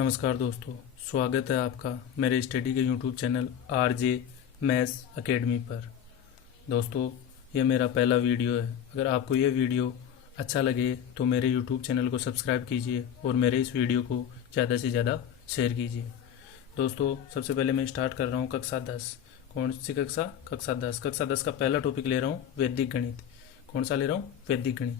नमस्कार दोस्तों, स्वागत है आपका मेरे स्टडी के YouTube channel RJ maths academy पर। दोस्तों, यह मेरा पहला वीडियो है। अगर आपको यह वीडियो अच्छा लगे तो मेरे यूट्यूब चैनल को सब्सक्राइब कीजिए और मेरे इस वीडियो को ज़्यादा से ज़्यादा शेयर कीजिए। दोस्तों, सबसे पहले मैं स्टार्ट कर रहा हूँ कक्षा 10। कौन सी कक्षा? कक्षा 10। कक्षा 10 का पहला टॉपिक ले रहा हूँ वैदिक गणित। कौन सा ले रहा हूँ? वैदिक गणित।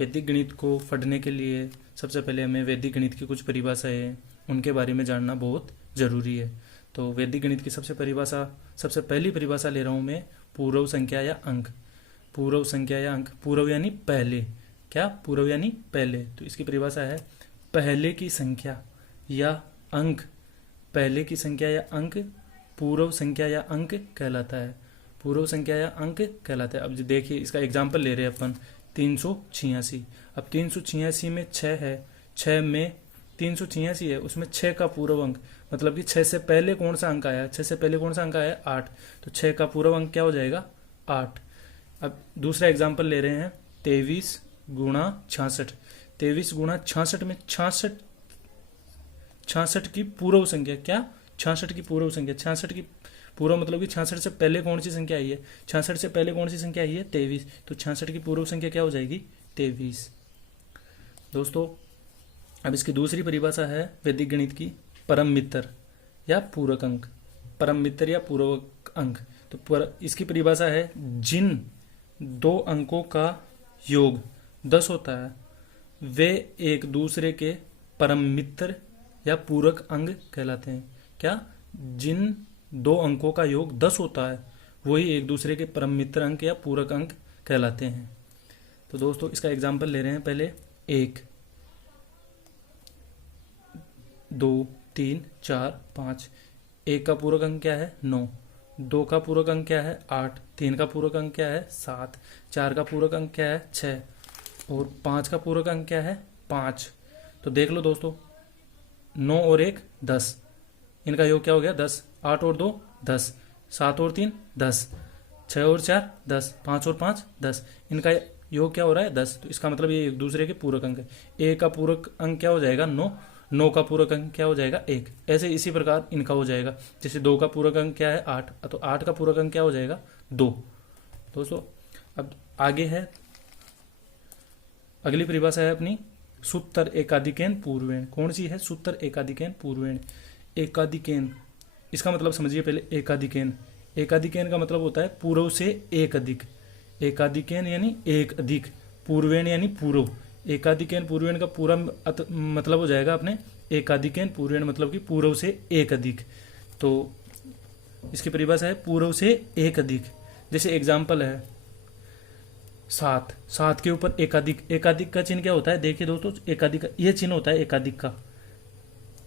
वैदिक गणित को पढ़ने के लिए सबसे पहले हमें वैदिक गणित की कुछ परिभाषाएं उनके बारे में जानना बहुत ज़रूरी है। तो वैदिक गणित की सबसे पहली परिभाषा ले रहा हूँ मैं पूर्व संख्या या अंक। पूर्व संख्या या अंक, पूर्व यानी पहले। क्या? पूर्व यानी पहले। तो इसकी परिभाषा है पहले की संख्या या अंक। पहले की संख्या या अंक पूर्व संख्या या अंक कहलाता है। पूर्व संख्या या अंक कहलाता है। अब देखिए, इसका एग्जाम्पल ले रहे हैं अपन 386। अब 386 में 6 है, 6 में 386 है, उसमें 6 का पूर्व अंक मतलब कि 6 से पहले कौन सा अंक आया? 6 से पहले कौन सा अंक आया? 8। तो 6 का पूर्व अंक क्या हो जाएगा? 8। अब दूसरा एग्जाम्पल ले रहे हैं 23 गुणा 66। 23 गुणा 66 में 66 की पूर्व संख्या। क्या? 66 की पूर्व संख्या। 66 की पूर्व मतलब कि 66 से पहले कौन सी संख्या आई है? 66 से पहले कौन सी संख्या आई है? 23। तो 66 की पूर्व संख्या क्या हो जाएगी? 23। दोस्तों, अब इसकी दूसरी परिभाषा है वैदिक गणित की परम मित्र या पूरक अंक। परम मित्र या पूरक अंक। तो इसकी परिभाषा है जिन दो अंकों का योग 10 होता है वे एक दूसरे के परम मित्र या पूरक अंक कहलाते हैं। क्या? जिन दो अंकों का योग 10 होता है वही एक दूसरे के परम मित्र अंक या पूरक अंक कहलाते हैं। तो दोस्तों, इसका एग्जाम्पल ले रहे हैं पहले 1, 2, 3, 4, 5। 1 का पूरक अंक क्या है? 9। 2 का पूरक अंक क्या है? 8। 3 का पूरक अंक क्या है? 7। 4 का पूरक अंक क्या है? 6। और 5 का पूरक अंक क्या है? 5। तो देख लो दोस्तों, 9 और 1 10, इनका योग क्या हो गया? 10। 8 और 2 10, 7 और 3 10, 6 और 4 10, 5 और 5 10, इनका योग क्या हो रहा है? 10। तो इसका मतलब ये एक दूसरे के पूरक अंक है। 1 का पूरक अंक क्या हो जाएगा? 9। 9 का पूरक अंक क्या हो जाएगा? 1। ऐसे इसी प्रकार इनका हो जाएगा। जैसे 2 का पूरक अंक क्या है? 8। तो 8 का पूरक अंक क्या हो जाएगा? 2। दोस्तों, अब आगे है, अगली परिभाषा है अपनी सूत्र एकाधिकेन पूर्वेण। कौन सी है? सूत्र एकाधिकेन पूर्वेण। एकाधिकेन, इसका मतलब समझिए पहले। एकाधिकेन, एकाधिकेन का मतलब होता है पूर्व से एक अधिक। एकाधिकेन यानी एक अधिक, पूर्वेण यानी पूर्व। एकाधिकेन पूर्वेण का पूरा मतलब हो जाएगा अपने एकाधिकेन पूर्वेण मतलब कि पूर्व से एक अधिक। तो इसकी परिभाषा है पूर्व से एक अधिक। जैसे एग्जाम्पल है 7। 7 के ऊपर एकाधिक। एकाधिक का चिन्ह क्या होता है? देखिए दोस्तों, एकाधिक ये चिन्ह होता है एकाधिक का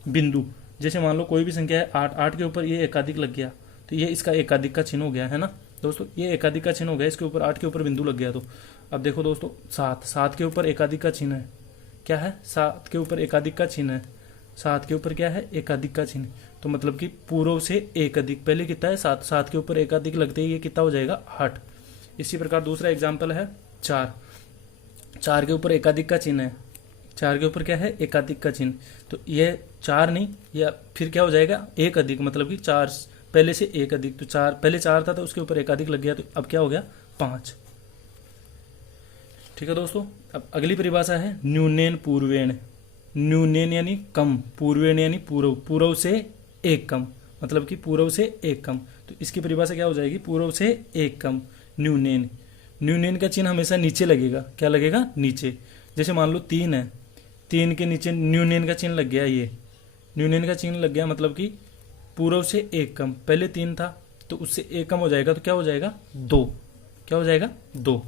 बिंदु। जैसे मान लो कोई भी संख्या है 8, 8 के ऊपर ये एकाधिक लग गया तो ये इसका एकाधिक का चिन्ह हो गया, है ना दोस्तों? ये एकाधिक का चिन्ह हो गया, इसके ऊपर 8 के ऊपर बिंदु लग गया। तो अब देखो दोस्तों, 7 के ऊपर एकाधिक का चिन्ह है। क्या है? 7 के ऊपर एकाधिक का चिन्ह है। 7 के ऊपर क्या है? एकाधिक का चिन्ह। तो मतलब कि पूर्व से एक अधिक। पहले कितना है? 7। 7 के ऊपर एकाधिक लगते ही ये कितना हो जाएगा? 8। इसी प्रकार दूसरा एग्जाम्पल है 4। 4 के ऊपर एकाधिक का चिन्ह है। 4 के ऊपर क्या है? एकाधिक का चिन्ह। तो ये 4 नहीं, या फिर क्या हो जाएगा? एक अधिक मतलब कि 4 पहले से एक अधिक। तो 4 पहले 4 था तो उसके ऊपर एकाधिक लग गया, तो अब क्या हो गया? 5। ठीक है दोस्तों, अब अगली परिभाषा है न्यूनेन पूर्वेण। न्यूनेन यानी कम, पूर्वेण यानी पूर्व। पूर्व से एक कम मतलब कि पूर्व से एक कम। तो इसकी परिभाषा क्या हो जाएगी? पूर्व से एक कम, न्यूनेन। न्यूनेन का चिन्ह हमेशा नीचे लगेगा। क्या लगेगा? नीचे। जैसे मान लो 3 है, 3 के नीचे न्यूनेन का चिन्ह लग गया। ये न्यूनेन का चिन्ह लग गया मतलब कि पूर्व से एक कम। पहले 3 था तो उससे एक कम हो जाएगा, तो क्या हो जाएगा? 2। क्या हो जाएगा? 2।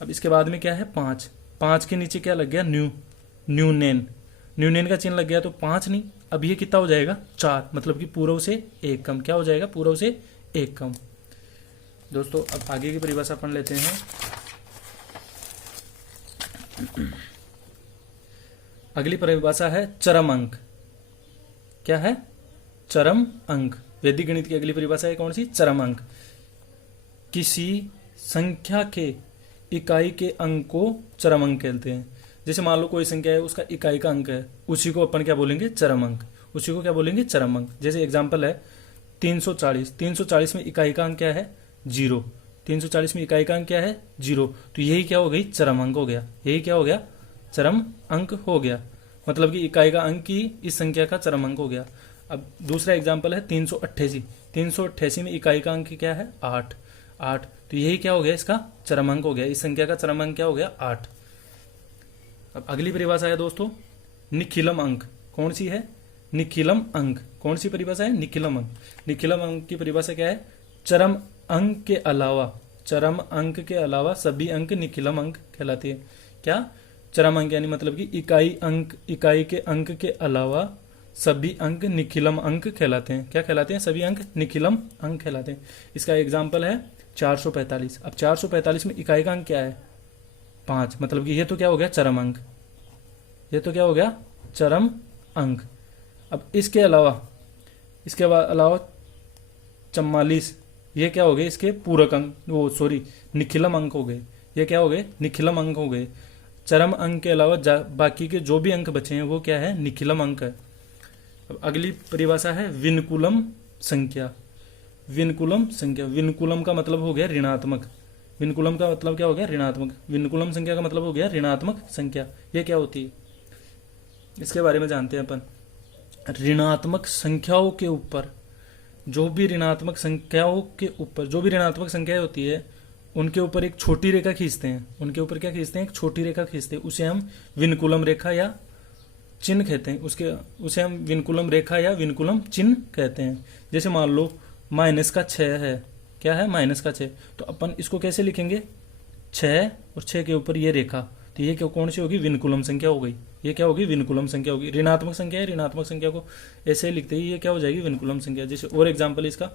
अब इसके बाद में क्या है? 5। 5 के नीचे क्या लग गया? न्यूनेन। न्यूनेन का चिन्ह लग गया तो 5 नहीं, अब ये कितना हो जाएगा? 4 मतलब कि पूर्व से एक कम। क्या हो जाएगा? पूर्व से एक कम। दोस्तों, अब आगे की परिभाषा पढ़ लेते हैं। अगली परिभाषा है चरम अंक। क्या है? चरम अंक। वैदिक गणित की अगली परिभाषा है कौन सी? चरम अंक। किसी संख्या के इकाई के अंक को चरम अंक कहते हैं। जैसे मान लो कोई संख्या है, उसका इकाई का अंक है, उसी को अपन क्या बोलेंगे? चरम अंक। उसी को क्या बोलेंगे, चरम अंक। जैसे एग्जाम्पल है 340, 340 में इकाई का अंक क्या है, 0। 340 में इकाई का अंक क्या है, 0। तो यही क्या हो गई, चरम अंक हो गया। यही क्या हो गया, चरम अंक हो गया। मतलब कि इकाई का अंक ही इस संख्या का चरम अंक हो गया। अब दूसरा एग्जाम्पल है 388, 388 में इकाई का अंक क्या है, 8। 8, तो यही क्या हो गया, इसका चरम अंक हो गया। इस संख्या का चरम अंक क्या हो गया, 8। अब अगली परिभाषा है दोस्तों निखिलम अंक। कौन सी है, निखिलम अंक। कौन सी परिभाषा है, निखिलम अंक। निखिलम अंक की परिभाषा क्या है, चरम अंक के अलावा, चरम अंक के अलावा सभी अंक निखिलम अंक कहलाती है। क्या, चरम अंक यानी मतलब कि इकाई अंक, इकाई के अंक के अलावा सभी अंक निखिलम अंक कहलाते हैं। क्या कहलाते हैं, सभी अंक निखिलम अंक कहलाते हैं। इसका एग्जाम्पल है 445। अब 445 में इकाई का अंक क्या है, 5। मतलब कि ये तो क्या हो गया, चरम अंक। ये तो क्या हो गया, चरम अंक। अब इसके अलावा, इसके अलावा 44, ये क्या हो गए, इसके पूरक अंक, वो सॉरी निखिलम अंक हो गए। ये क्या हो गए, निखिलम अंक हो गए। चरम अंक के अलावा बाकी के जो भी अंक बचे हैं वो क्या है, निखिलम अंक है। अब अगली परिभाषा है विनकुलम संख्या। विनकुलम संख्या, विनकुलम का मतलब हो गया ऋणात्मक। विनकुलम का मतलब क्या हो गया, ऋणात्मक। विनकुलम संख्या का मतलब हो गया ऋणात्मक संख्या। ये क्या होती है, इसके बारे में जानते हैं अपन। ऋणात्मक संख्याओं के ऊपर, जो भी ऋणात्मक संख्याओं के ऊपर, जो भी ऋणात्मक संख्याएं होती है उनके ऊपर एक छोटी रेखा खींचते हैं। उनके ऊपर क्या खींचते हैं, एक छोटी रेखा खींचते हैं। उसे हम विनकुलम रेखा या चिन्ह कहते हैं। उसे हम विनकुलम रेखा या विनकुलम चिन्ह कहते हैं। जैसे मान लो -6 है, क्या है, -6। तो अपन इसको कैसे लिखेंगे, 6 और 6 के ऊपर ये रेखा, तो ये क्या, कौन सी होगी, विनकुलम संख्या हो गई। ये क्या होगी, विनकुलम संख्या होगी। ऋणात्मक संख्या है, ऋणात्मक संख्या को ऐसे लिखते ही ये क्या हो जाएगी, विनकुलम संख्या। जैसे और एग्जाम्पल इसका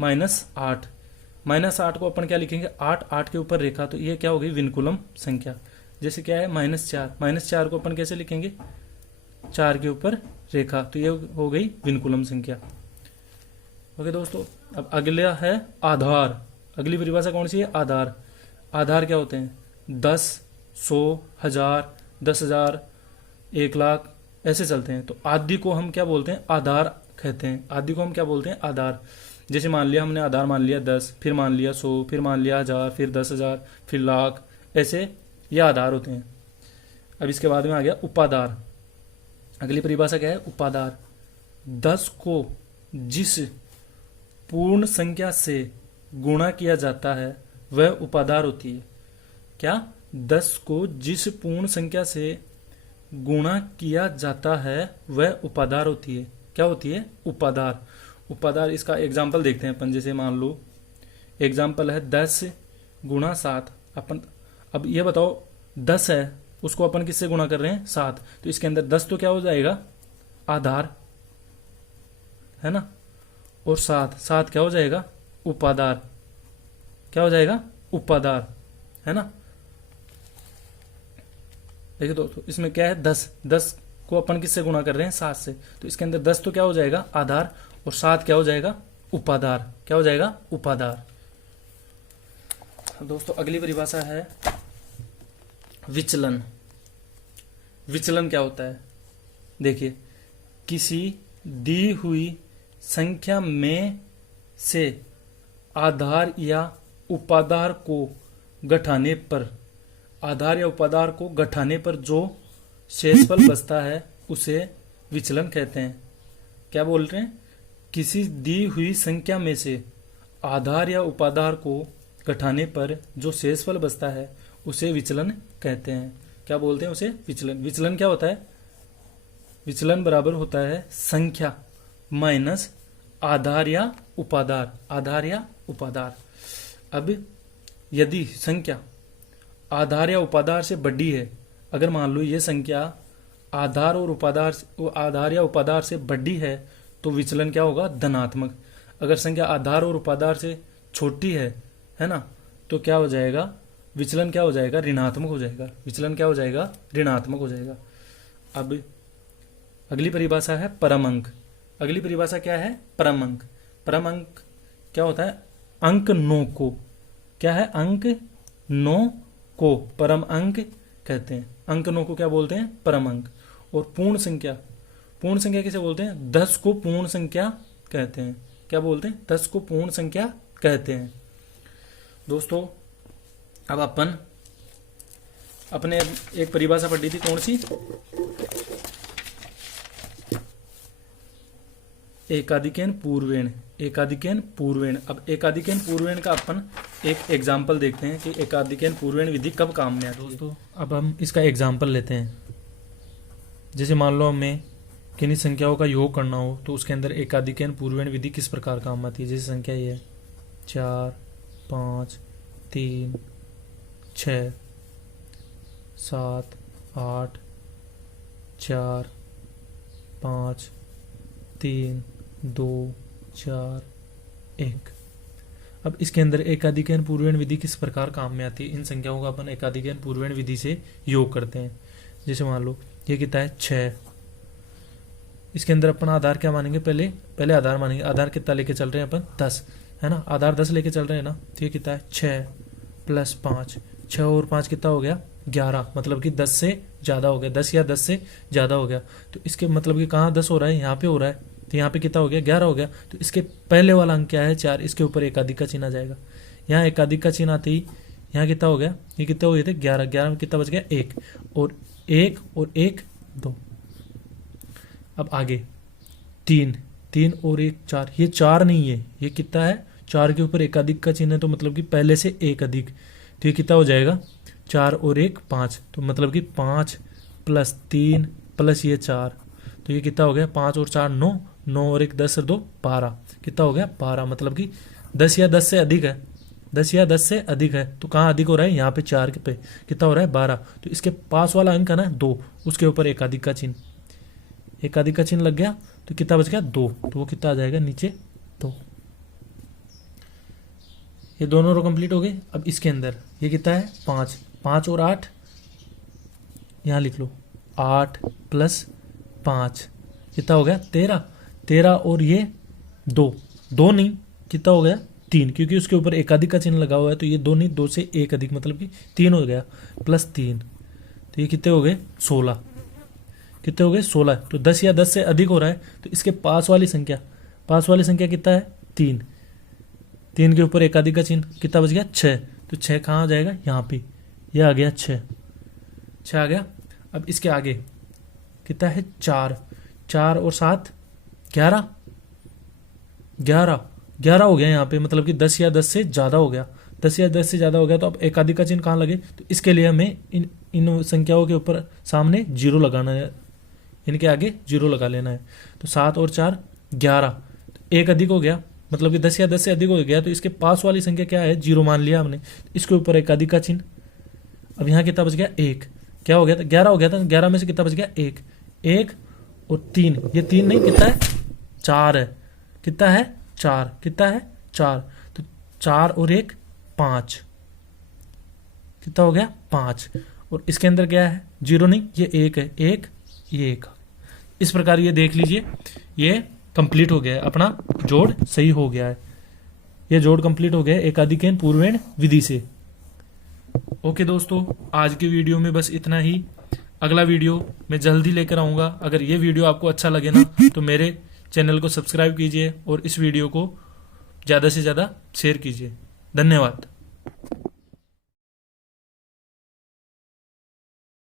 -8, -8 को अपन क्या लिखेंगे, 8, 8 के ऊपर रेखा, तो ये क्या होगी, विनकुलम संख्या। जैसे क्या है -4, -4 को अपन कैसे लिखेंगे, 4 के ऊपर रेखा, तो ये हो गई विनकुलम संख्या। ओके दोस्तों, अब अगला है आधार। अगली परिभाषा कौन सी है, आधार। आधार क्या होते हैं, 10, 100, 1000, 10,000, 1,00,000 ऐसे चलते हैं। तो आदि को हम क्या बोलते हैं, आधार कहते हैं। आदि को हम क्या बोलते हैं, आधार। जैसे मान लिया हमने आधार मान लिया 10, फिर मान लिया 100, फिर मान लिया 1000, फिर 10,000, फिर लाख, ऐसे ये आधार होते हैं। अब इसके बाद में आ गया उपाधार। अगली परिभाषा क्या है, उपाधार। 10 को जिस पूर्ण संख्या से गुणा किया जाता है वह उपाधार होती है। क्या, 10 को जिस पूर्ण संख्या से गुणा किया जाता है वह उपाधार होती है। क्या होती है, उपाधार। उपाधार, इसका एग्जाम्पल देखते हैं अपन। जैसे मान लो एग्जाम्पल है 10 गुणा 7। अपन अब ये बताओ 10 है, उसको अपन किससे गुणा कर रहे हैं, 7। तो इसके अंदर 10 तो क्या हो जाएगा, आधार है ना, और 7 क्या हो जाएगा, उपाधार। क्या हो जाएगा, उपाधार, है ना। देखिए दोस्तों, इसमें क्या है, 10 को अपन किससे गुणा कर रहे हैं, 7 से। तो इसके अंदर 10 तो क्या हो जाएगा, आधार, और 7 क्या हो जाएगा, उपाधार। क्या हो जाएगा, उपाधार। दोस्तों अगली परिभाषा है विचलन। विचलन क्या होता है, देखिए, किसी दी हुई संख्या में से आधार या उपाधार को घटाने पर, आधार या उपाधार को घटाने पर जो शेषफल बचता है उसे विचलन कहते हैं। क्या बोल रहे हैं, किसी दी हुई संख्या में से आधार या उपाधार को घटाने पर जो शेषफल बचता है उसे विचलन कहते हैं। क्या बोलते हैं उसे, विचलन। विचलन क्या होता है, विचलन बराबर होता है संख्या माइनस आधार या उपाधार, आधार या उपाधार। अब यदि संख्या आधार या उपाधार से बड़ी है, अगर मान लो ये संख्या आधार और उपाधार, आधार या उपाधार से बड़ी है, तो विचलन क्या होगा, धनात्मक। अगर संख्या आधार और उपाधार से छोटी है ना, तो क्या हो जाएगा, विचलन क्या हो जाएगा, ऋणात्मक हो जाएगा। विचलन क्या हो जाएगा, ऋणात्मक हो जाएगा। अब अगली परिभाषा है परम अंक। अगली परिभाषा क्या है, परम अंक। परम अंक क्या होता है, अंक 9 को, क्या है, अंक 9 को परम अंक कहते हैं। अंक 9 को क्या बोलते हैं, परम अंक। और पूर्ण संख्या, पूर्ण संख्या किसे बोलते हैं? 10 को पूर्ण संख्या कहते हैं। क्या बोलते हैं? 10 को पूर्ण संख्या कहते हैं। दोस्तों अब अपन अपने एक परिभाषा पढ़ी थी, कौन सी? एकाधिकेन पूर्वेण। एकाधिकेन पूर्वेण। अब एकाधिकेन पूर्वेण का अपन एक एग्जाम्पल देखते हैं कि एकाधिकेन पूर्वेण विधि कब काम में आती है। दोस्तों अब हम इसका एग्जाम्पल लेते हैं। जैसे मान लो हमें किन्हीं संख्याओं का योग करना हो तो उसके अंदर एकाधिकेन पूर्वेण विधि किस प्रकार काम आती है। जैसे संख्या ये है 4 5 3 6 7 8 4 5 3 2 4 1। अब इसके अंदर एकाधिकेन पूर्वेण विधि किस प्रकार काम में आती है। इन संख्याओं का अपन एकाधिकेन पूर्वेण विधि से योग करते हैं। जैसे मान लो ये कितना है 6। इसके अंदर अपन आधार क्या मानेंगे? पहले आधार मानेंगे। आधार कितना लेके चल रहे हैं अपन? 10 है ना। आधार 10 लेके चल रहे हैं ना। तो ये कितना है 6 प्लस 5। 6 और 5 कितना हो गया? 11। मतलब कि 10 से ज्यादा हो गया। 10 या 10 से ज्यादा हो गया। तो इसके मतलब कि कहाँ 10 हो रहा है? यहाँ पे हो रहा है। तो यहाँ पे कितना हो गया? 11 हो गया। तो इसके पहले वाला अंक क्या है? 4। इसके ऊपर एकाधिक का चिन्ह आ जाएगा। यहाँ एकाधिक का चिन्ह आते ही यहाँ कितना हो गया? ये कितना हो गए थे? 11। 11 में कितना बच गया? 1 और 1 2। अब आगे 3 और 1 4। ये 4 नहीं है, ये कितना है? 4 के ऊपर एकाधिक का चिन्ह है तो मतलब कि पहले से एक अधिक। तो ये कितना हो जाएगा? 4 और 1 5। तो मतलब कि 5 प्लस 3 प्लस ये 4। तो ये कितना हो गया? 5 और 4 9। 9 और 1 10 और 2 12। कितना हो गया? 12। मतलब कि 10 या 10 से अधिक है। 10 या 10 से अधिक है। तो कहाँ अधिक हो रहा है? यहाँ पे 4 पे। कितना हो रहा है? 12। तो इसके पास वाला अंक है ना 2, उसके ऊपर एकाधिक का चिन्ह। एकाधिक का चिन्ह लग गया तो कितना बच गया? 2। तो वो कितना आ जाएगा? नीचे 2। ये दोनों रो कंप्लीट हो गए। अब इसके अंदर ये कितना है? 5। 5 और 8 यहाँ लिख लो। 8 प्लस 5 कितना हो गया? 13। 13 और ये 2 नहीं, कितना हो गया? 3, क्योंकि उसके ऊपर एकाधिक का चिन्ह लगा हुआ है। तो ये 2 नहीं, 2 से 1 अधिक मतलब कि 3 हो गया। प्लस 3 तो ये कितने हो गए? 16। कितने हो गए? 16। तो 10 या 10 से अधिक हो रहा है तो इसके पास वाली संख्या कितना है? 3। 3 के ऊपर एकाधिक का चिन्ह कितना बच गया? 6। तो 6 कहाँ आ जाएगा? यहाँ पे। ये आ गया 6 आ गया। अब इसके आगे कितना है? 4 और 7 11 हो गया यहाँ पे। मतलब कि 10 या 10 से ज्यादा हो गया। 10 या 10 से ज्यादा हो गया तो अब एकाधिक का चिन्ह कहाँ लगे? तो इसके लिए हमें इन संख्याओं के ऊपर सामने 0 लगाना है। इनके आगे 0 लगा लेना है। तो 7 और 4 11। तो 1 अधिक हो गया। मतलब कि 10 या 10 से अधिक हो गया। तो इसके पास वाली संख्या क्या है? 0 मान लिया हमने। इसके ऊपर एकाधिक का चिन्ह। अब यहाँ कितना बच गया? 1। क्या हो गया था? 11 हो गया था। 11 में से कितना बच गया? 1 और 3। ये 3 नहीं, कितना है? 4 है। कितना है? 4। कितना है? 4। तो 4 और 1 5। कितना हो गया? 5। और इसके अंदर क्या है? 0 नहीं, ये 1 है। 1 ये 1। इस प्रकार ये देख लीजिए, ये कंप्लीट हो गया है। अपना जोड़ सही हो गया है। ये जोड़ कंप्लीट हो गया है एकाधिकेन पूर्वेण विधि से। ओके दोस्तों, आज की वीडियो में बस इतना ही। अगला वीडियो मैं जल्दी लेकर आऊँगा। अगर ये वीडियो आपको अच्छा लगे ना तो मेरे चैनल को सब्सक्राइब कीजिए और इस वीडियो को ज़्यादा से ज़्यादा शेयर कीजिए। धन्यवाद।